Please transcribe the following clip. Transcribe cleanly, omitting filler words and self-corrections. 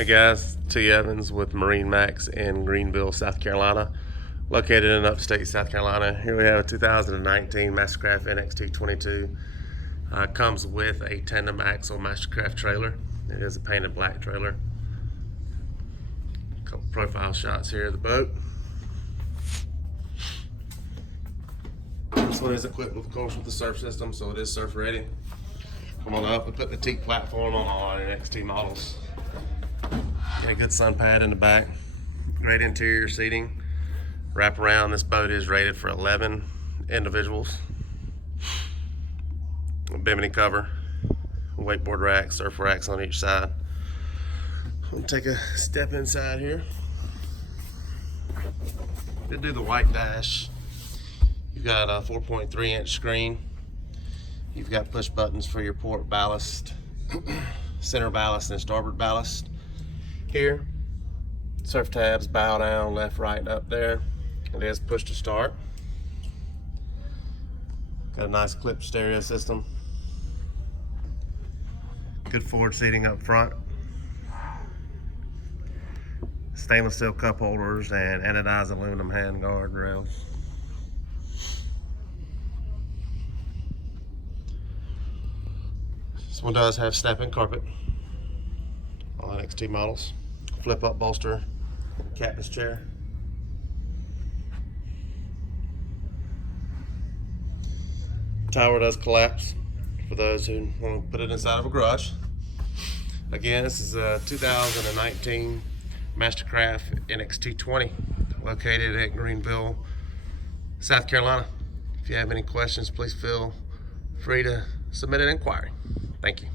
Hey guys, T. Evans with MarineMax in Greenville, South Carolina, located in upstate South Carolina. Here we have a 2019 Mastercraft NXT20. Comes with a tandem axle Mastercraft trailer. It is a painted black trailer. A couple profile shots here of the boat. This one is equipped, of course, with the surf system, so it is surf ready. Come on up, we put the teak platform on all our NXT models. Got a good sun pad in the back, great interior seating. Wrap around, this boat is rated for 11 individuals. A bimini cover, wakeboard rack, surf racks on each side. I'm gonna take a step inside here. Did do the white dash. You've got a 4.3-inch screen. You've got push buttons for your port ballast, center ballast, and starboard ballast. Here, surf tabs, bow down, left, right, up there. It is push to start. Got a nice clip stereo system. Good forward seating up front. Stainless steel cup holders and anodized aluminum hand guard rails. This one does have step-in carpet. All NXT models. Flip up bolster, captain's chair. Tower does collapse for those who want to put it inside of a garage. Again, this is a 2019 Mastercraft NXT20 located at Greenville, South Carolina. If you have any questions, please feel free to submit an inquiry. Thank you.